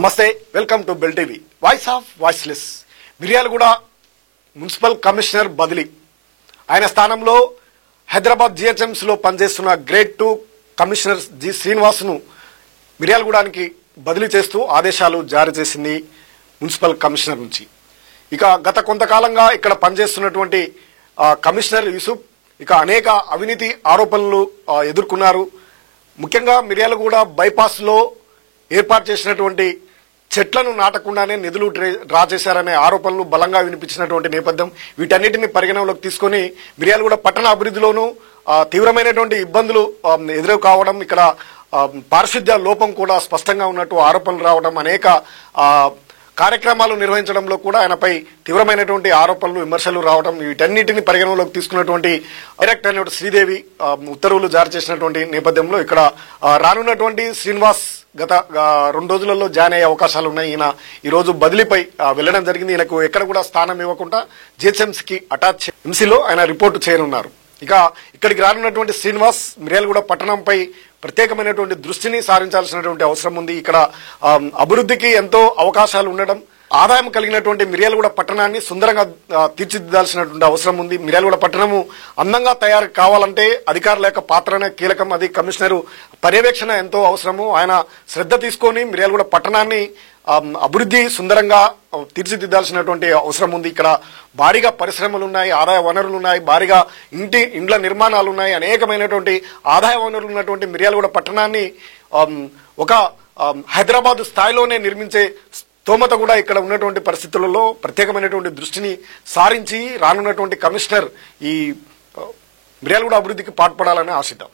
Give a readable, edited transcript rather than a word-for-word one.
నమస్తే, welcome to bell TV. Voice of voiceless. Miryalaguda municipal commissioner బదిలీ. ఆయన స్థానంలో హైదరాబాద్ జిహెచ్ఎంసీలో పనిచేస్తున్న గ్రేడ్ 2 కమిషనర్ జి శ్రీనివాస్ను మిర్యాలగూడానికి బదిలీ చేస్తూ ఆదేశాలు జారీ చేసింది మున్సిపల్ కమిషనర్ నుంచి. ఇక గత కొంతకాలంగా ఇక్కడ పనిచేస్తున్నటువంటి కమిషనర్ యూసుఫ్ ఇక అనేక అవినీతి ఆరోపణలు ఎదుర్కొన్నారు. ముఖ్యంగా మిర్యాలగూడ బైపాస్లో ఏర్పాటు చేసినటువంటి చెట్లను నాటకుండానే నిధులు డ్రా చేశారనే ఆరోపణలు బలంగా వినిపించినటువంటి నేపథ్యం. వీటన్నిటిని పరిగణనలోకి తీసుకొని మిర్యాలగూడ పట్టణ అభివృద్ధిలోనూ తీవ్రమైనటువంటి ఇబ్బందులు ఎదురు కావడం, ఇక్కడ పారిశుద్ధ్య లోపం కూడా స్పష్టంగా ఉన్నట్టు ఆరోపణలు రావడం, అనేక కార్యక్రమాలు నిర్వహించడంలో కూడా ఆయనపై తీవ్రమైనటువంటి ఆరోపణలు, విమర్శలు రావడం, వీటన్నిటిని పరిగణనలోకి తీసుకున్నటువంటి డైరెక్టర్ అయినటువంటి శ్రీదేవి ఉత్తర్వులు జారీ చేసినటువంటి నేపథ్యంలో ఇక్కడ రానున్నటువంటి శ్రీనివాస్ గత 2 రోజులలో జాయిన్ అయ్యే అవకాశాలు ఉన్నాయి. ఈయన ఈ రోజు బదిలీపై వెళ్లడం జరిగింది. ఈయనకు ఎక్కడ కూడా స్థానం ఇవ్వకుండా జిహెచ్ఎంసీకి అటాచ్ ఎంసీలో ఆయన రిపోర్టు చేయనున్నారు. ఇక ఇక్కడికి రానున్నటువంటి శ్రీనివాస్ మిర్యాలగూడ పట్టణంపై ప్రత్యేకమైనటువంటి దృష్టిని సారించాల్సినటువంటి అవసరం ఉంది. ఇక్కడ అభివృద్ధికి ఎంతో అవకాశాలు ఉండడం, ఆదాయం కలిగినటువంటి మిర్యాలగూడ పట్టణాన్ని సుందరంగా తీర్చిదిద్దాల్సినటువంటి అవసరం ఉంది. మిర్యాలగూడ పట్టణము అందంగా తయారు కావాలంటే అధికారుల యొక్క పాత్రనే కీలకం. అది కమిషనరు పర్యవేక్షణ ఎంతో అవసరము. ఆయన శ్రద్ధ తీసుకొని మిర్యాలగూడ పట్టణాన్ని అభివృద్ధి సుందరంగా తీర్చిదిద్దాల్సినటువంటి అవసరం ఉంది. ఇక్కడ భారీగా పరిశ్రమలు ఉన్నాయి, ఆదాయ వనరులు ఉన్నాయి, భారీగా ఇండ్ల నిర్మాణాలు ఉన్నాయి, అనేకమైనటువంటి ఆదాయ వనరులు ఉన్నటువంటి మిర్యాలగూడ పట్టణాన్ని ఒక హైదరాబాద్ స్థాయిలోనే నిర్మించే స్తోమత కూడా ఇక్కడ ఉన్నటువంటి పరిస్థితులలో ప్రత్యేకమైనటువంటి దృష్టిని సారించి రానున్నటువంటి కమిషనర్ ఈ మిర్యాలగూడ అభివృద్ధికి పాటుపడాలని ఆశిద్దాం.